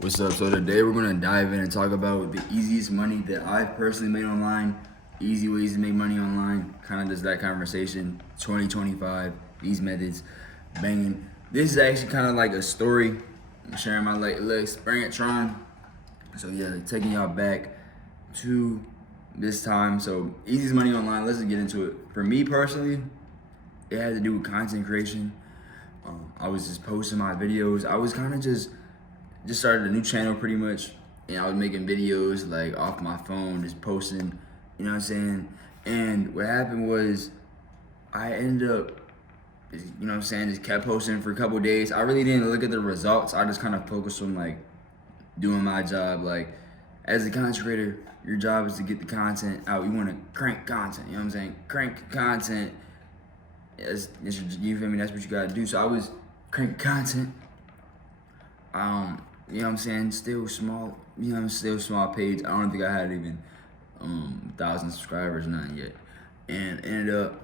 What's up? So today we're gonna dive in and talk about the easiest money that I've personally made online, easy ways to make money online, kind of just that conversation, 2025, these methods, banging. This is actually kind of like a story. I'm sharing my little experience trying. So yeah, taking y'all back to this time. So easiest money online, let's just get into it. For me personally, it had to do with content creation. I was just posting my videos. I was kind of just started a new channel pretty much, and I was making videos like off my phone, just posting, you know what I'm saying? And what happened was I ended up, you know what I'm saying, just kept posting for a couple days. I really didn't look at the results. I just kind of focused on like doing my job. Like as a content creator, your job is to get the content out. You want to crank content, you know what I'm saying? Crank content. You feel me? That's what you gotta do. So I was cranking content. You know what I'm saying? Still small, you know, still small page. I don't think I had even 1,000 subscribers, nothing yet. And ended up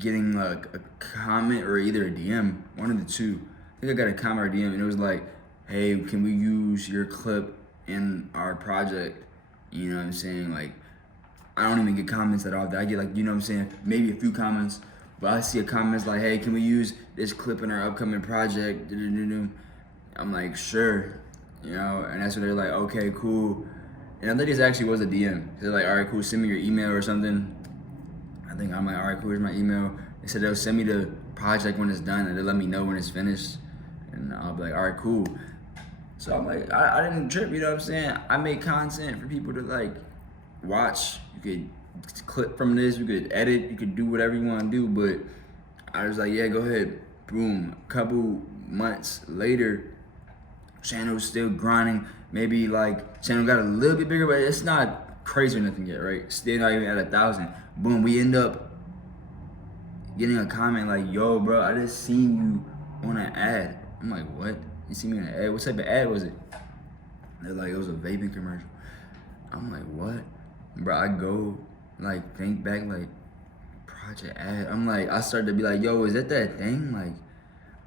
getting like a comment or either a DM, one of the two. I think I got a comment or a DM, and it was like, hey, can we use your clip in our project? You know what I'm saying? Like, I don't even get comments at all. I get like, you know what I'm saying, maybe a few comments, but I see a comment like, hey, can we use this clip in our upcoming project? I'm like, sure, you know, and that's when they're like, okay, cool. And I think this actually was a DM. They're like, all right, cool, send me your email or something. I think I'm like, all right, cool, here's my email. They said they'll send me the project when it's done, and they'll let me know when it's finished. And I'll be like, all right, cool. So I'm like, I didn't trip, you know what I'm saying? I make content for people to like watch. You could clip from this, you could edit, you could do whatever you want to do, but I was like, yeah, go ahead. Boom. A couple months later, channel's still grinding. Maybe like channel got a little bit bigger, but it's not crazy or nothing yet, right? Still not even at 1,000. Boom, we end up getting a comment like, yo, bro, I just seen you on an ad. I'm like, what? You see me on an ad? What type of ad was it? They're like, it was a vaping commercial. I'm like, what? Bro, I go like think back like project ad. I'm like, I started to be like, yo, is that thing? Like,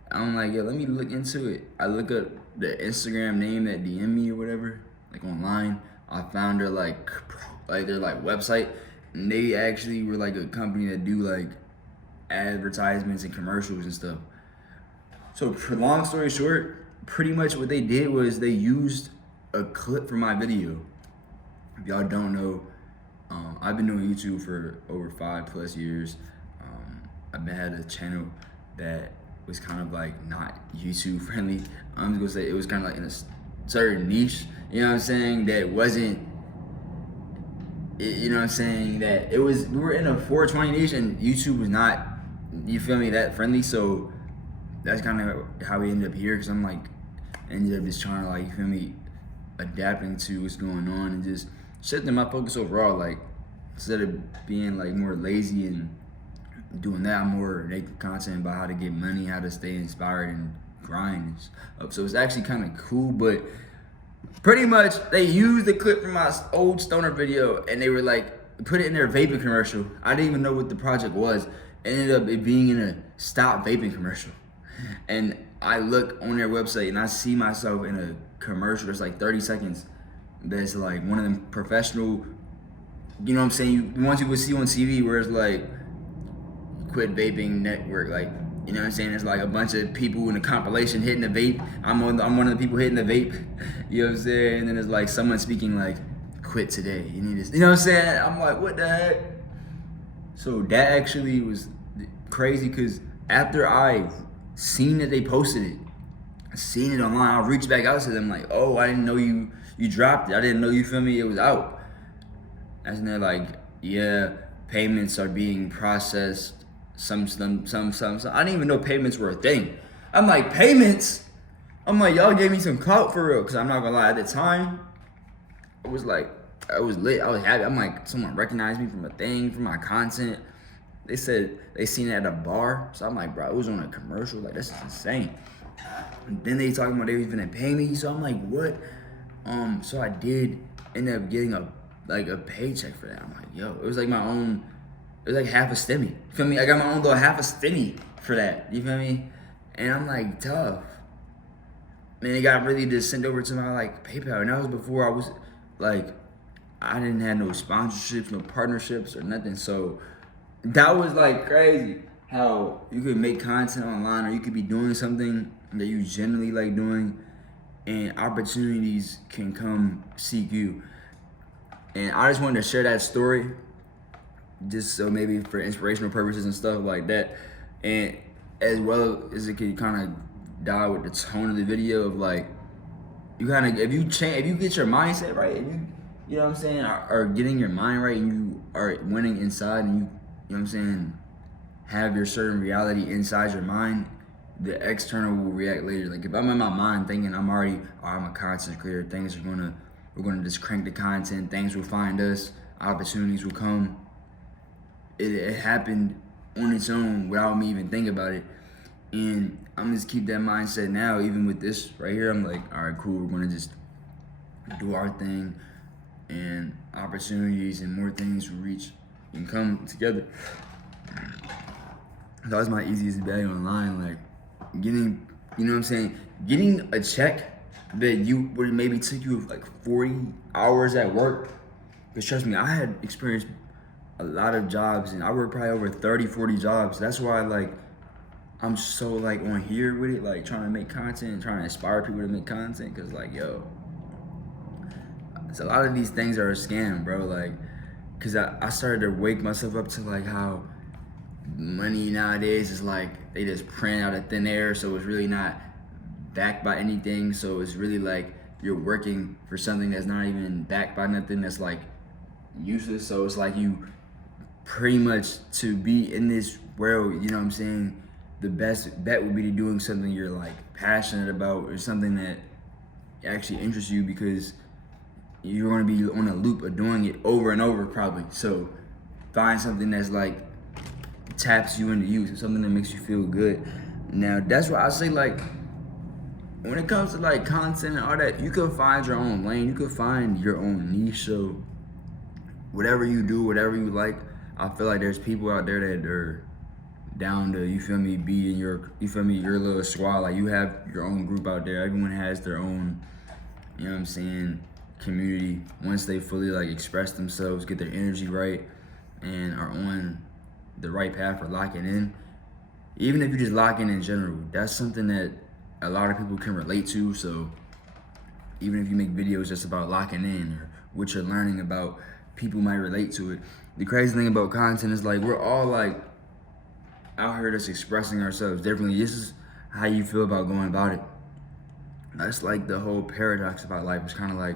I'm like, yeah, let me look into it. I look up the Instagram name that DM me or whatever, like online. I found their like their like website, and they actually were like a company that do like advertisements and commercials and stuff. So for long story short, pretty much what they did was they used a clip from my video. If y'all don't know, I've been doing YouTube for over 5+ years. I've had a channel that was kind of like not YouTube friendly. I'm just gonna say it was kind of like in a certain niche, you know what I'm saying, that wasn't, you know what I'm saying, that it was, we were in a 420 niche and YouTube was not, you feel me, that friendly. So that's kind of how we ended up here, because I'm like, ended up just trying to like, you feel me, adapting to what's going on and just shifting my focus overall. Like instead of being like more lazy and doing that, I'm more making content about how to get money, how to stay inspired and grind. So it's actually kind of cool, but pretty much they used the clip from my old stoner video and they were like, put it in their vaping commercial. I didn't even know what the project was. It ended up it being in a stop vaping commercial. And I look on their website and I see myself in a commercial that's like 30 seconds. That's like one of them professional, you know what I'm saying, ones you would see on TV where it's like, quit vaping network, like, you know what I'm saying, it's like a bunch of people in a compilation hitting the vape. I'm one of the people hitting the vape, you know what I'm saying, and then it's like someone speaking like, quit today, you need this, you know what I'm saying. I'm like, what the heck? So that actually was crazy, because after I seen that they posted it, I seen it online, I reached back out to them like, oh, I didn't know you dropped it, I didn't know, you feel me, it was out. And they're like, yeah, payments are being processed. Some. I didn't even know payments were a thing. I'm like, payments? I'm like, y'all gave me some clout for real. Cause I'm not gonna lie, at the time, I was like, I was lit, I was happy. I'm like, someone recognized me from a thing, from my content. They said they seen it at a bar. So I'm like, bro, it was on a commercial, like this is insane. And then they talking about they was gonna pay me. So I'm like, what? So I did end up getting a paycheck for that. I'm like, yo, it was like my own, it was like half a stimmy. You feel me? I got my own little half a stimmy for that. You feel me? And I'm like, tough. man, it got really just sent over to my like PayPal, and that was before I was like, I didn't have no sponsorships, no partnerships, or nothing. So that was like crazy how you could make content online, or you could be doing something that you generally like doing, and opportunities can come seek you. And I just wanted to share that story, just so maybe for inspirational purposes and stuff like that, and as well as it could kind of die with the tone of the video of like, you kind of, if you change, if you get your mindset right, if you know what I'm saying, are getting your mind right, and you are winning inside, and you know what I'm saying, have your certain reality inside your mind, the external will react later. Like if I'm in my mind thinking I'm already, oh, I'm a content creator, we're gonna just crank the content, things will find us, opportunities will come. It happened on its own without me even thinking about it. And I'm just keep that mindset now, even with this right here. I'm like, all right, cool, we're gonna just do our thing, and opportunities and more things will reach and come together. That was my easiest bag online, like getting, you know what I'm saying, getting a check that you would maybe took you like 40 hours at work. Because trust me, I had experienced a lot of jobs, and I worked probably over 30, 40 jobs. That's why like I'm so like on here with it, like trying to make content and trying to inspire people to make content. Cause like, yo, it's a lot of these things are a scam, bro. Like, cause I started to wake myself up to like how money nowadays is like they just print out of thin air, so it's really not backed by anything. So it's really like you're working for something that's not even backed by nothing, that's like useless. So it's like you pretty much, to be in this world, you know what I'm saying, the best bet would be to doing something you're like passionate about, or something that actually interests you, because you're gonna be on a loop of doing it over and over probably. So find something that's like taps you into you, something that makes you feel good. Now that's why I say, like, when it comes to like content and all that, you can find your own lane, you can find your own niche. So whatever you do, whatever you like, I feel like there's people out there that are down to, you feel me, be in your, you feel me, your little squad. Like you have your own group out there. Everyone has their own, you know what I'm saying, community. Once they fully like express themselves, get their energy right, and are on the right path for locking in. Even if you just lock in general, that's something that a lot of people can relate to. So even if you make videos just about locking in or what you're learning about, people might relate to it. The crazy thing about content is like we're all like out here just expressing ourselves differently. This is how you feel about going about it. That's like the whole paradox about life. It's kind of like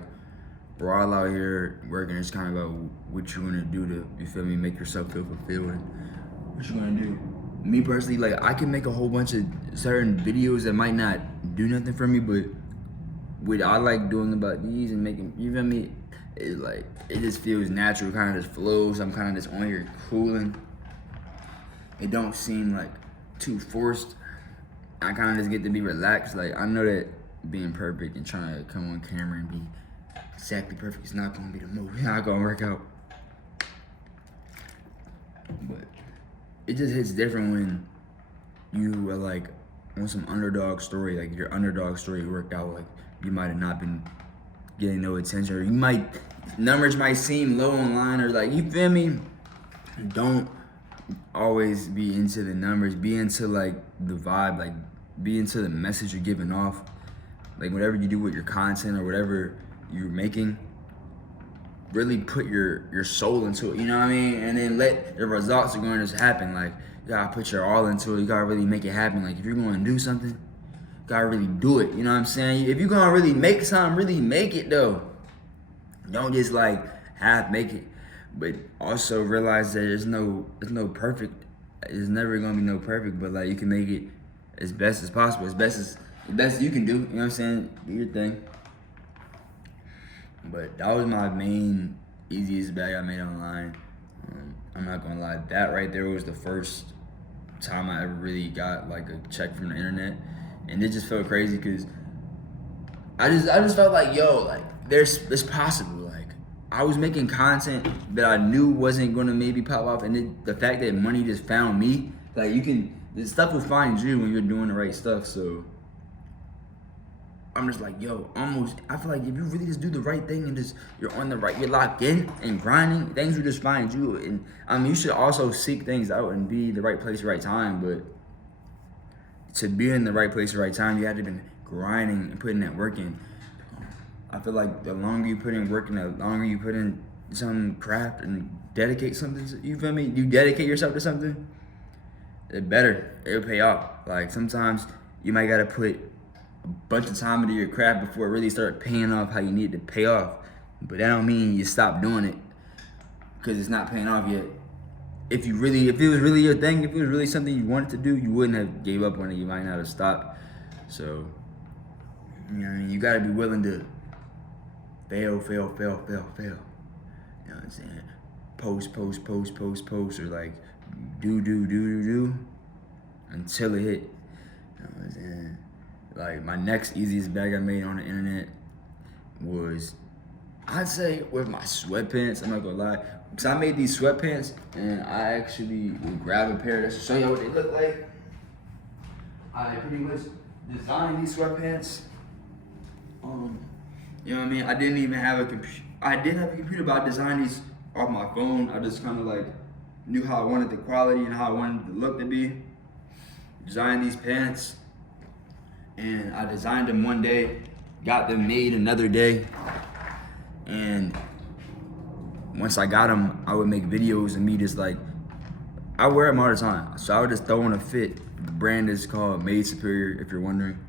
we're all out here working. It's kind of about what you're gonna do to, you feel me, make yourself feel fulfilled. And what you gonna do. Me personally, like I can make a whole bunch of certain videos that might not do nothing for me, but what I like doing about these and making, you feel me, is like it just feels natural, kind of just flows. I'm kind of just on here cooling. It don't seem like too forced. I kind of just get to be relaxed. Like I know that being perfect and trying to come on camera and be exactly perfect is not gonna be the move. It's not gonna work out. But it just hits different when you are like on some underdog story, like your underdog story worked out. Like you might have not been getting no attention, or you might, numbers might seem low online, or like, you feel me? Don't always be into the numbers, be into like the vibe, like be into the message you're giving off. Like whatever you do with your content or whatever you're making, really put your soul into it, you know what I mean? And then let the results are going to just happen. Like you gotta put your all into it. You gotta really make it happen. Like if you're going to do something, you gotta really do it. You know what I'm saying? If you're gonna really make something, really make it though. Don't just like half make it. But also realize that there's no perfect. There's never gonna be no perfect. But like you can make it as best as possible, as best you can do. You know what I'm saying? Do your thing. But that was my main easiest bag I made online. I'm not gonna lie, that right there was the first time I ever really got like a check from the internet, and it just felt crazy because I just felt like, yo, like it's possible. Like I was making content that I knew wasn't gonna maybe pop off, and the fact that money just found me, like the stuff will find you when you're doing the right stuff. So I'm just like, yo, almost. I feel like if you really just do the right thing and just you're on the right, you're locked in and grinding, things will just find you. And I mean, you should also seek things out and be the right place, right time. But to be in the right place, right time, you had to been grinding and putting that work in. I feel like the longer you put in work and the longer you put in some craft and dedicate something, you feel me? You dedicate yourself to something, it better. It'll pay off. Like sometimes you might gotta put a bunch of time into your craft before it really start paying off how you need it to pay off. But that don't mean you stop doing it because it's not paying off yet. If it was really your thing, if it was really something you wanted to do, you wouldn't have gave up on it. You might not have stopped. So, you know what I mean? You gotta be willing to fail. You know what I'm saying? Post, or like do until it hit. You know what I'm saying? Like my next easiest bag I made on the internet was, I'd say, with my sweatpants. I'm not gonna lie, because I made these sweatpants and I actually would grab a pair just to show you what they look like. I pretty much designed these sweatpants. You know what I mean? I didn't even have a computer. I did have a computer, but I designed these off my phone. I just kind of like knew how I wanted the quality and how I wanted the look to be. Designed these pants, and I designed them one day, got them made another day, and once I got them, I would make videos of me just like, I wear them all the time. So I would just throw in a fit. The brand is called Made Superior, if you're wondering.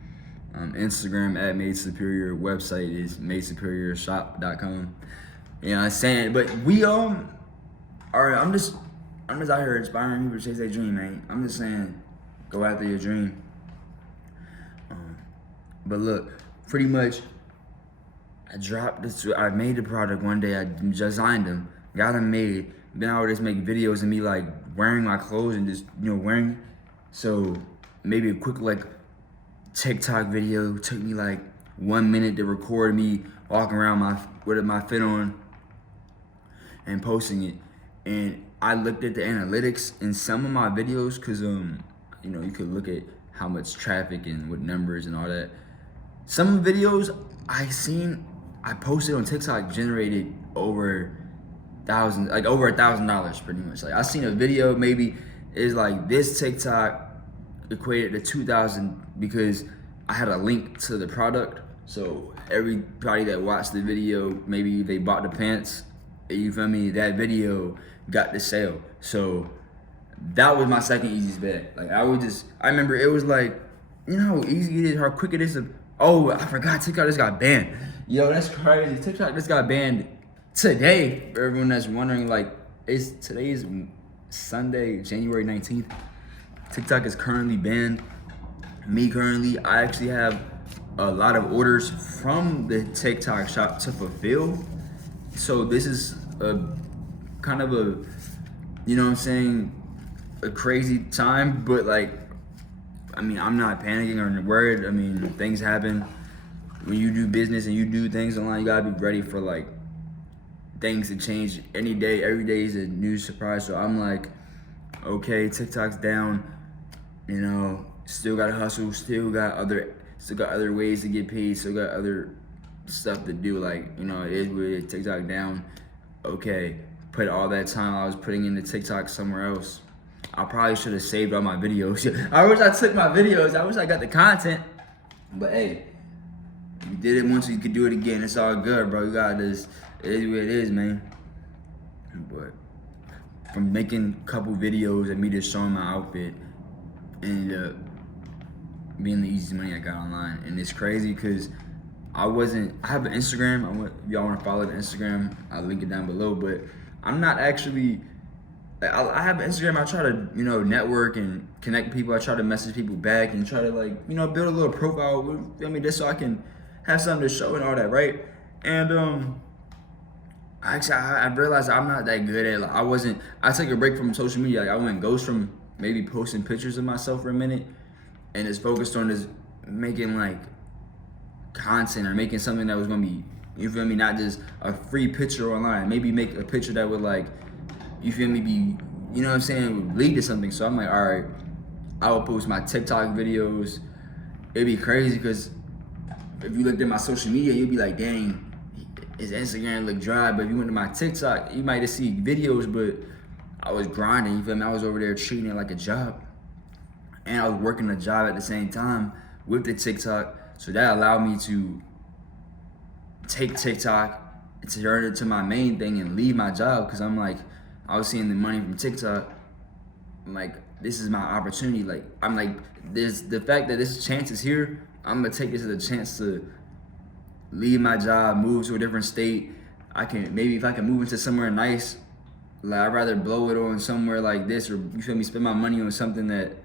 Instagram at Made Superior, website is madesuperiorshop.com. You know what I'm saying? But we I'm just out here inspiring people to chase their dream, man. I'm just saying, go after your dream. But look, pretty much I made the product one day, I designed them, got them made, then I would just make videos of me like wearing my clothes and just, wearing. So maybe a quick like TikTok video took me like 1 minute to record me walking around with my fit on and posting it. And I looked at the analytics in some of my videos, cause you could look at how much traffic and what numbers and all that. Some videos I posted on TikTok generated over $1,000 pretty much. Like I seen a video maybe is like this TikTok equated to 2,000 because I had a link to the product. So everybody that watched the video, maybe they bought the pants, you feel me? That video got the sale. So that was my second easiest bet. Like I remember it was like, you know how easy it is, how quick it is to, I forgot TikTok just got banned. Yo, that's crazy. TikTok just got banned today. For everyone that's wondering, like, today is Sunday, January 19th. TikTok is currently banned. I actually have a lot of orders from the TikTok shop to fulfill. So this is a kind of a, you know what I'm saying, a crazy time, but like, I mean, I'm not panicking or worried. I mean, things happen. When you do business and you do things online, you gotta be ready for like things to change any day. Every day is a new surprise. So I'm like, okay, TikTok's down, still gotta hustle, still got other ways to get paid, still got other stuff to do. Like, it is what it is. TikTok down. Okay, put all that time I was putting into TikTok somewhere else. I probably should have saved all my videos. I wish I took my videos. I wish I got the content. But hey, you did it once, you could do it again. It's all good, bro. You got this. It is what it is, man. But from making a couple videos and me just showing my outfit, ended up being the easiest money I got online. And it's crazy because I have an Instagram. If y'all want to follow the Instagram, I'll link it down below. But I'm not actually, I have an Instagram. I try to, network and connect with people. I try to message people back and try to build a little profile. Just so I can have something to show and all that, right? And I realized I'm not that good at I took a break from social media. Like I went ghost from maybe posting pictures of myself for a minute and just focused on just making content or making something that was gonna be, not just a free picture online. Maybe make a picture that would be, would lead to something. So I'm like, all right, I will post my TikTok videos. It'd be crazy because if you looked at my social media, you'd be like, dang, his Instagram look dry. But if you went to my TikTok, you might just see videos, but I was grinding, you feel me? I was over there treating it like a job. And I was working a job at the same time with the TikTok. So that allowed me to take TikTok and turn it to my main thing and leave my job, because I'm like, I was seeing the money from TikTok. I'm like, this is my opportunity. Like, I'm like, there's the fact that this chance is here. I'm gonna take this as a chance to leave my job, move to a different state. I can, maybe if I can move into somewhere nice, like I'd rather blow it on somewhere like this, or you feel me, spend my money on something that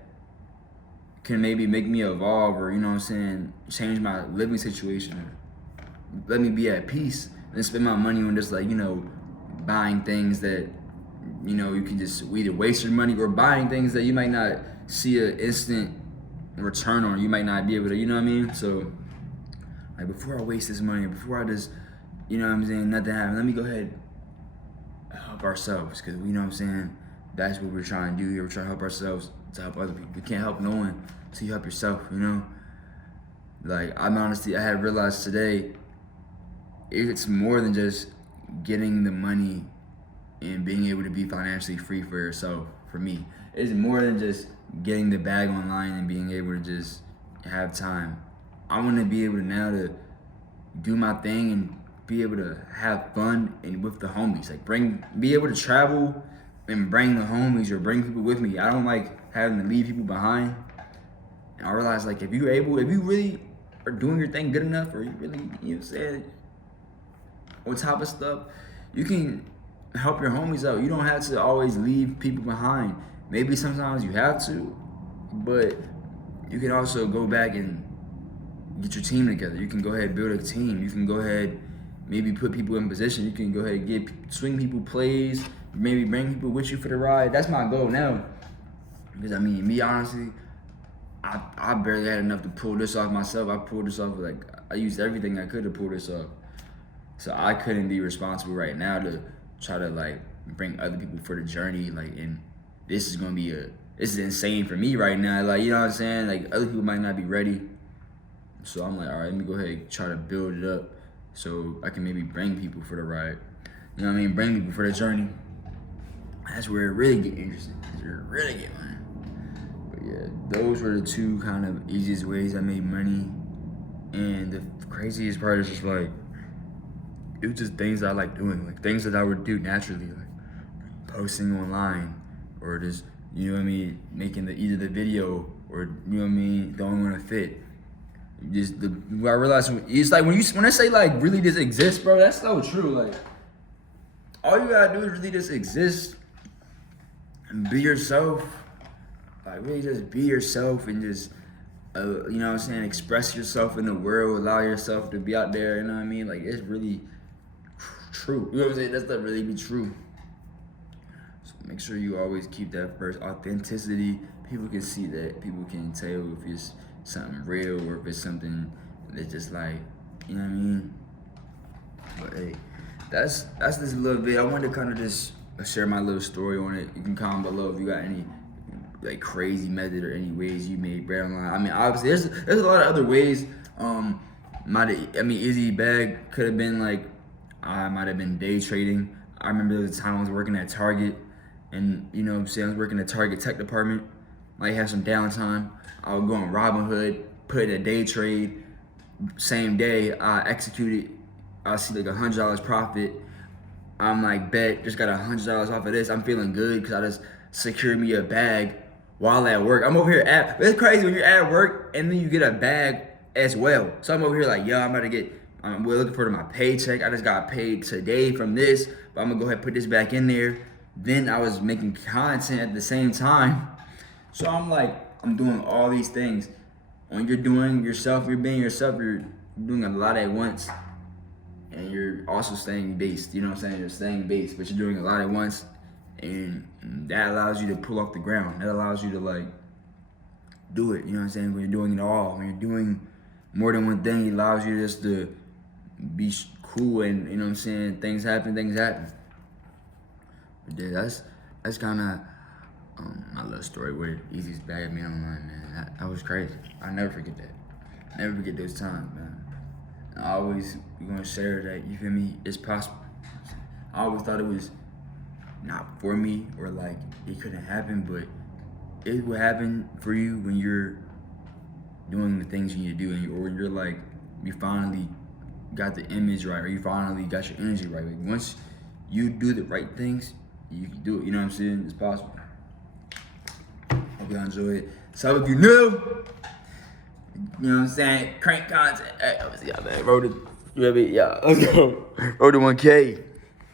can maybe make me evolve, or you know what I'm saying, change my living situation, or let me be at peace, and spend my money on just like, you know, buying things that, you know, you can just either waste your money, or buying things that you might not see an instant return on. You might not be able to, you know what I mean? So like, before I waste this money, before I just, you know what I'm saying, nothing happens, let me go ahead and help ourselves, because you know what I'm saying, that's what we're trying to do here. We're trying to help ourselves to help other people. You can't help no one till you help yourself, you know? Like, I had realized today, it's more than just getting the money and being able to be financially free for yourself. For me, it's more than just getting the bag online and being able to just have time. I want to be able to now to do my thing and be able to have fun and with the homies. Like, be able to travel and bring the homies or bring people with me. I don't like having to leave people behind. And I realize, like, if you really are doing your thing good enough, or you really, you know what I'm saying, on top of stuff, you can help your homies out. You don't have to always leave people behind. Maybe sometimes you have to, but you can also go back and get your team together. You can go ahead and build a team. You can go ahead, maybe put people in position. You can go ahead and swing people plays, maybe bring people with you for the ride. That's my goal now. Because I mean, me honestly, I barely had enough to pull this off myself. I pulled this off, like, I used everything I could to pull this off. So I couldn't be responsible right now to try to like bring other people for the journey. Like, and this is insane for me right now. Like, you know what I'm saying? Like, other people might not be ready. So I'm like, all right, let me go ahead and try to build it up so I can maybe bring people for the ride. You know what I mean? Bring people for the journey. That's where it really get interesting. That's where it really get money. But yeah, those were the two kind of easiest ways I made money. And the craziest part is just like, it was just things I like doing, like things that I would do naturally, like posting online, or just, you know what I mean, making either the video, or you know what I mean, going on a fit. I realized, it's like when I say like really just exist, bro, that's so true. Like, all you gotta do is really just exist and be yourself. Like, really just be yourself and just you know what I'm saying, express yourself in the world, allow yourself to be out there, you know what I mean? Like, it's really true. You know what I'm saying? That's not really be true. So make sure you always keep that first authenticity. People can see that. People can tell if it's something real, or if it's something that's just like, you know what I mean? But hey, that's this little bit. I wanted to kind of just share my little story on it. You can comment below if you got any like crazy method or any ways you made bread online. I mean, obviously there's a lot of other ways. Easy bag could have been like, I might have been day trading. I remember there was a time I was working at Target, and you know what I'm saying, I was working at Target tech department. Might have some downtime. I would go on Robinhood, put in a day trade. Same day, I executed. I see like $100 profit. I'm like, bet, just got $100 off of this. I'm feeling good because I just secured me a bag while at work. I'm over here it's crazy when you're at work and then you get a bag as well. So I'm over here like, yo, I'm about to get, we're looking for my paycheck. I just got paid today from this, but I'm gonna go ahead and put this back in there. Then I was making content at the same time. So I'm like, I'm doing all these things. When you're doing yourself, you're being yourself, you're doing a lot at once. And you're also staying based, you know what I'm saying? You're staying based, but you're doing a lot at once. And that allows you to pull off the ground. That allows you to like do it, you know what I'm saying? When you're doing it all, when you're doing more than one thing, it allows you just to be cool, and you know what I'm saying? Things happen. But yeah, that's kind of my little story with Easy's bag at me online, man. That was crazy. I'll never forget that. Never forget those times, man. I always gonna share that, you feel me, it's possible. I always thought it was not for me, or like it couldn't happen, but it will happen for you when you're doing the things you need to do, or when you're like, you finally got the image right, or you finally got your energy right. Like once you do the right things, you can do it. You know what I'm saying? It's possible. Hope y'all enjoy it. So if you new, you know what I'm saying, crank content. Hey, obviously, y'all man, road to, you know what I mean? Yeah, let's go. Road to 1K.